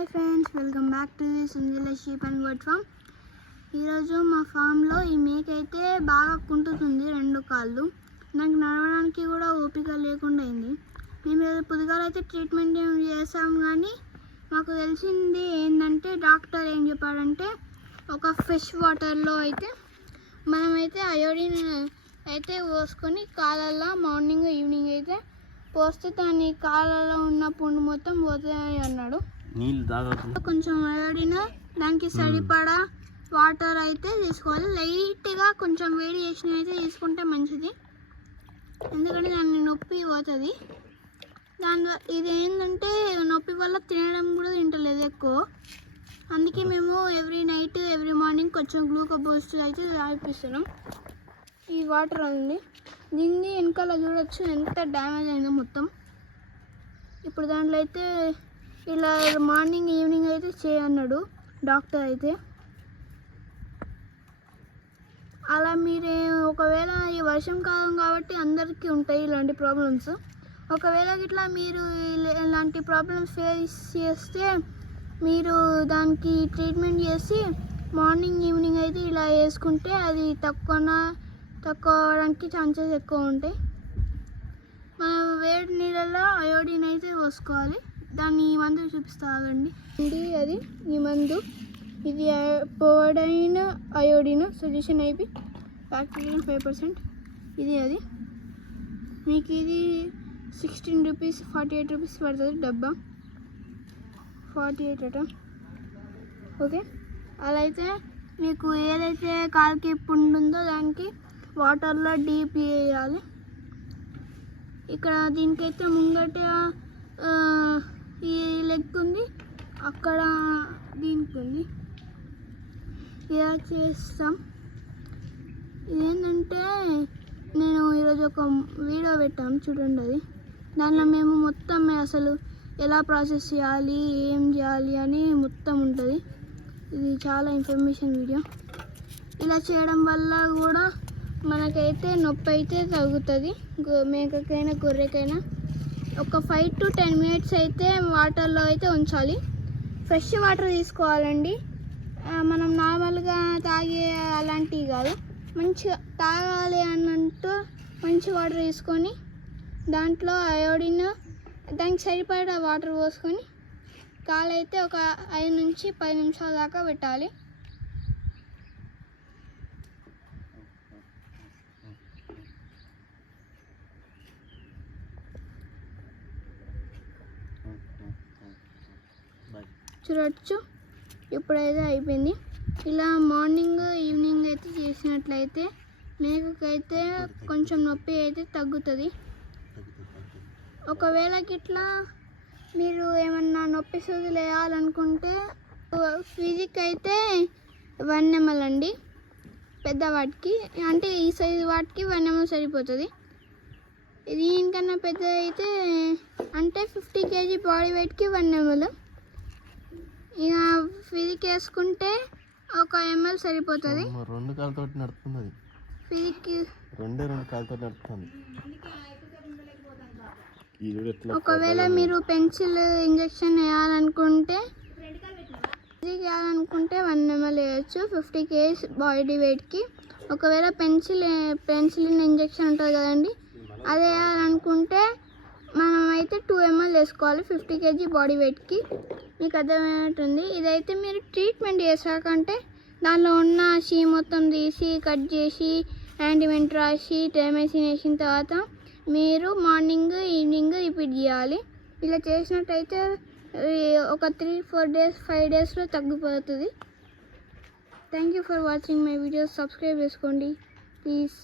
Hi friends, welcome back to single sheep and word farm. ఈరోజు మా ఫామ్లో ఈ మేక అయితే బాగా కుంటుతుంది, 2 కాళ్ళు. నాకు నడవడానికి కూడా ఓపిక లేకుండా అయింది. మేము పొద్దుగాల అయితే ట్రీట్మెంట్ ఏం చేసాం, కానీ మాకు తెలిసింది ఏంటంటే డాక్టర్ ఏం చెప్పాడంటే ఒక ఫ్రెష్ వాటర్లో అయితే మనమైతే అయోడిన్ అయితే పోసుకొని కాళ్ళల్లో మార్నింగ్ ఈవినింగ్ అయితే పోస్తే దాని కాళ్ళలో ఉన్న పుండు మొత్తం పోతాయి అన్నాడు. నీళ్ళు తాగొద్దు, కొంచెం అయోడిన్ దానికి సరిపడా వాటర్ అయితే తీసుకోవాలి. లైట్గా కొంచెం వేడి చేసిన అయితే తీసుకుంటే మంచిది, ఎందుకంటే దాన్ని నొప్పి పోతుంది. ఇది ఏంటంటే నొప్పి వల్ల తినడం కూడా తింటలేదు ఎక్కువ. అందుకే మేము ఎవ్రీ నైట్ ఎవ్రీ మార్నింగ్ కొంచెం గ్లూకోజ్ బూస్ట్ అయితే తాగిపిస్తున్నాం. ఈ వాటర్ అండి, దీన్ని వెనకాల చూడొచ్చు ఎంత డ్యామేజ్ అయిందో మొత్తం. ఇప్పుడు దాంట్లో అయితే ఇలా మార్నింగ్ ఈవినింగ్ అయితే చేయన్నాడు డాక్టర్ అయితే. అలా మీరే ఒకవేళ ఈ వర్షం కాలం కాబట్టి అందరికీ ఉంటాయి ఇలాంటి ప్రాబ్లమ్స్. ఒకవేళ ఇట్లా మీరు ఇలాంటి ప్రాబ్లమ్స్ ఫేస్ చేస్తే మీరు దానికి ట్రీట్మెంట్ చేసి మార్నింగ్ ఈవినింగ్ అయితే ఇలా వేసుకుంటే అది తక్కువ అవడానికి ఛాన్సెస్ ఎక్కువ ఉంటాయి. మనం వేడి నీళ్ళలో అయోడిన్ అయితే పోసుకోవాలి. దాన్ని ఈ మందు చూపిస్తాగండి. అది ఈ మందు, ఇది పౌడైన్ అయోడిన్ సొల్యూషన్ అయిపోయి బ్యాక్టీరియా 5%. ఇది అది మీకు ఇది 16 రూపీస్ 48 రూపీస్ పడుతుంది డబ్బా, 48 అట. ఓకే, అలా అయితే మీకు ఏదైతే కాలుకి పుండు ఉందో దానికి వాటర్లో డీప్ వేయాలి. ఇక్కడ దీనికైతే ముంగట ఈ లెగ్ ఉంది, అక్కడ దీనికి ఉంది. ఇలా చేస్తాం. ఇదేంటంటే నేను ఈరోజు ఒక వీడియో పెట్టాను చూడండి, అది దానిలో మేము మొత్తం అసలు ఎలా ప్రాసెస్ చేయాలి ఏం చేయాలి అని మొత్తం ఉంటుంది. ఇది చాలా ఇన్ఫర్మేషన్ వీడియో. ఇలా చేయడం వల్ల కూడా మనకైతే నొప్పి అయితే తగ్గుతుంది. మేకకైనా గొర్రెకైనా ఒక 5 to 10 minutes అయితే వాటర్లో అయితే ఉంచాలి. ఫ్రెష్ వాటర్ తీసుకోవాలండి, మనం నార్మల్గా తాగే అలాంటివి కాదు. మంచిగా తాగాలి అన్నట్టు మంచి వాటర్ తీసుకొని దాంట్లో అయోడిన్ దానికి సరిపడా వాటర్ పోసుకొని కాలైతే ఒక 5 నుంచి 10 నిమిషాల దాకా పెట్టాలి. చూడవచ్చు, ఇప్పుడైతే అయిపోయింది. ఇలా మార్నింగ్ ఈవినింగ్ అయితే చేసినట్లయితే మేకకైతే కొంచెం నొప్పి అయితే తగ్గుతుంది. ఒకవేళ ఇట్లా మీరు ఏమన్నా నొప్పి సూదులు వేయాలనుకుంటే ఫిజిక్ అయితే 1 ml అండి, పెద్దవాటికి అంటే ఈ సైజు వాటికి 1 ml సరిపోతుంది. దీనికన్నా పెద్ద అయితే అంటే 50 kg బాడీ వెయిట్కి 1 ml. ఇక ఫిజిక్ వేసుకుంటే 1 ml సరిపోతుంది. 2 కాళ్ళతో నడుస్తుంది ఫిజిక్, 2 కాళ్ళతో నడుస్తుంది. ఒకవేళ మీరు పెన్సిల్ ఇంజెక్షన్ వేయాలనుకుంటే 1 ml వేయచ్చు 50 kg బాడీ వెయిట్కి. ఒకవేళ పెన్సిలిన్ ఇంజెక్షన్ ఉంటుంది కదండి, అది వేయాలనుకుంటే మనమైతే 2 ml వేసుకోవాలి 50 kg బాడీ వెయిట్కి. మీకు అర్థమైనట్టుంది. ఇదైతే మీరు ట్రీట్మెంట్ చేసాకంటే దానిలో ఉన్న షీ మొత్తం తీసి కట్ చేసి యాంటీమెంట్ రాసి టెమేసిన్ వేసిన తర్వాత మీరు మార్నింగ్ ఈవినింగ్ రిపీట్ చేయాలి. ఇలా చేసినట్టయితే ఒక 3-4 days 5 daysలో తగ్గిపోతుంది. Thank you for watching my videos. Subscribe చేసుకోండి ప్లీజ్.